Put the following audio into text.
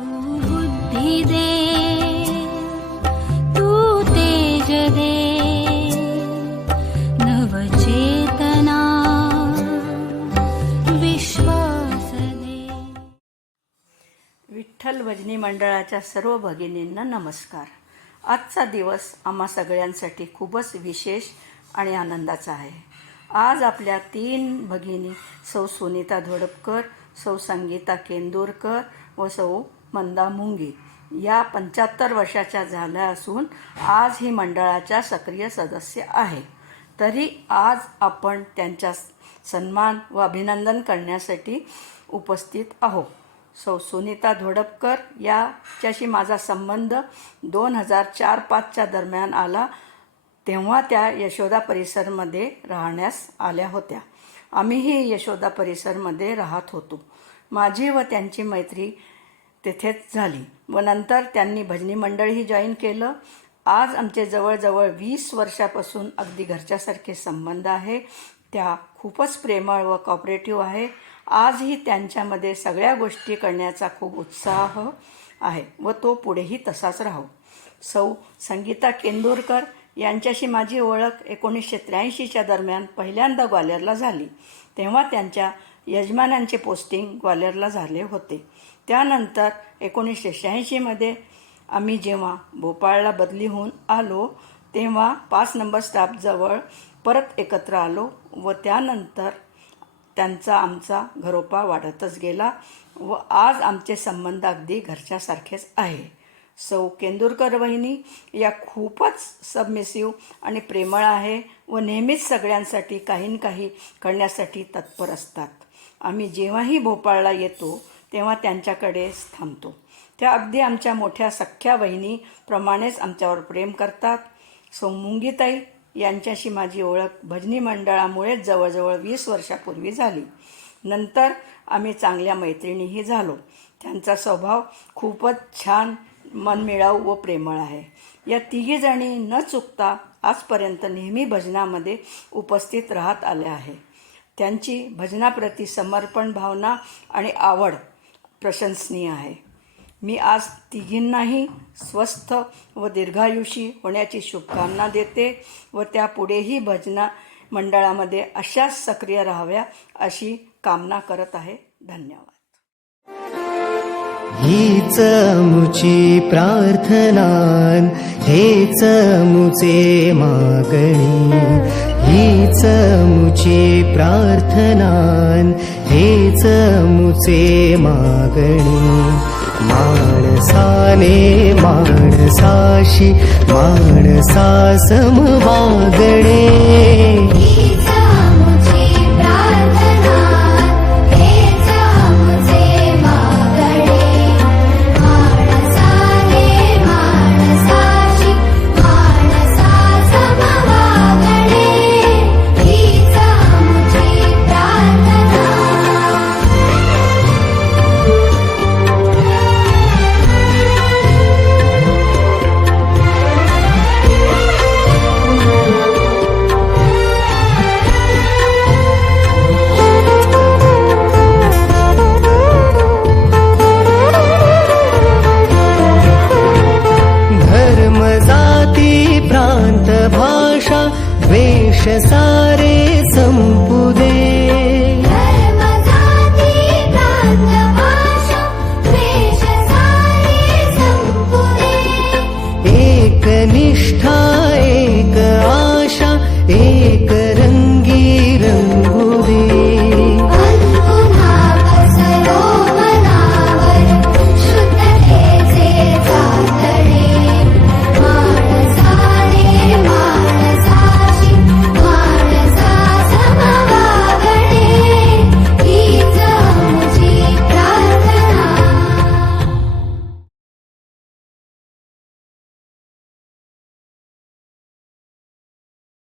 बुद्धी दे, तू तेज दे, नवचेतना विश्वास दे. विठ्ठल भजनी मंडळाच्या सर्व भगिनींना नमस्कार. आजचा दिवस आम्हा सगळ्यांसाठी खूपच विशेष आणि आनंदाचा आहे. आज आपल्या 3 भगिनी सौ सुनीता धोडपकर, सौ संगीता केंदूरकर व सौ मंदा मुंगी या 75 वर्षाच्या झाल्या असून आज ही मंडळाच्या सक्रिय सदस्य आहे. तरी आज आपण त्यांचा सन्मान व अभिनंदन करण्यासाठी उपस्थित आहोत. सौ सुनीता धोडपकर याच्याशी माझा संबंध 2004-05च्या दरम्यान आला. तेव्हा त्या यशोदा परिसरमध्ये राहण्यास आल्या होत्या. आम्हीही यशोदा परिसरमध्ये राहत होतो. माझी व त्यांची मैत्री तेथेच झाली व नंतर त्यांनी भजनी मंडळही जॉईन केलं. आज आमचे जवळजवळ 20 वर्षापासून अगदी घरच्यासारखे संबंध आहे. त्या खूपच प्रेमळ व कॉपरेटिव्ह आहे. आजही त्यांच्यामध्ये सगळ्या गोष्टी करण्याचा खूप उत्साह आहे व तो पुढेही तसाच राहो. सौ संगीता केंदूरकर यांच्याशी माझी ओळख 1983च्या दरम्यान पहिल्यांदा ग्वाल्हेरला झाली. तेव्हा त्यांच्या यजमानांचे पोस्टिंग ग्वाल्हेरला झाले होते. त्यानंतर 1986मध्ये आम्ही जेव्हा भोपाळला बदली होऊन आलो तेव्हा 5 नंबर स्टाफजवळ परत एकत्र आलो व त्यानंतर त्यांचा आमचा घरोपा वाढतच गेला व आज आमचे संबंध अगदी घरच्यासारखेच आहे. सौ केंदूरकर वहिनी या खूपच सबमिसिव्ह आणि प्रेमळ आहे व नेहमीच सगळ्यांसाठी काही न काही करण्यासाठी तत्पर असतात. आम्ही जेव्हाही भोपाळला येतो तेव्हा त्यांच्याकडेच थांबतो. त्या अगदी आमच्या मोठ्या सख्ख्या बहिणीप्रमाणेच आमच्यावर प्रेम करतात. सौ मुंगीताई यांच्याशी माझी ओळख भजनी मंडळामुळेच जवळजवळ 20 वर्षापूर्वी झाली. नंतर आम्ही चांगल्या मैत्रिणीही झालो. त्यांचा स्वभाव खूपच छान, मनमिळाऊ व प्रेमळ आहे. या तिघीजणी न चुकता आजपर्यंत नेहमी भजनामध्ये उपस्थित राहत आल्या आहे. त्यांची भजनाप्रती समर्पण भावना आणि आवड प्रशंसनीय आहे. मी आज तिघींनाही स्वस्थ व दीर्घायुषी होण्याची शुभकामना देते व त्या पुढेही भजना मंडळामध्ये अशाच सक्रिय राहाव्या अशी कामना करत आहे. धन्यवाद. हीच मुची प्रार्थना, हेच मुचे मागणी. हीच मुची प्रार्थना, हेच मुचे मागणी. माणसाने माणसाशी माणसा सम वागणे. भाषा द्वेष सा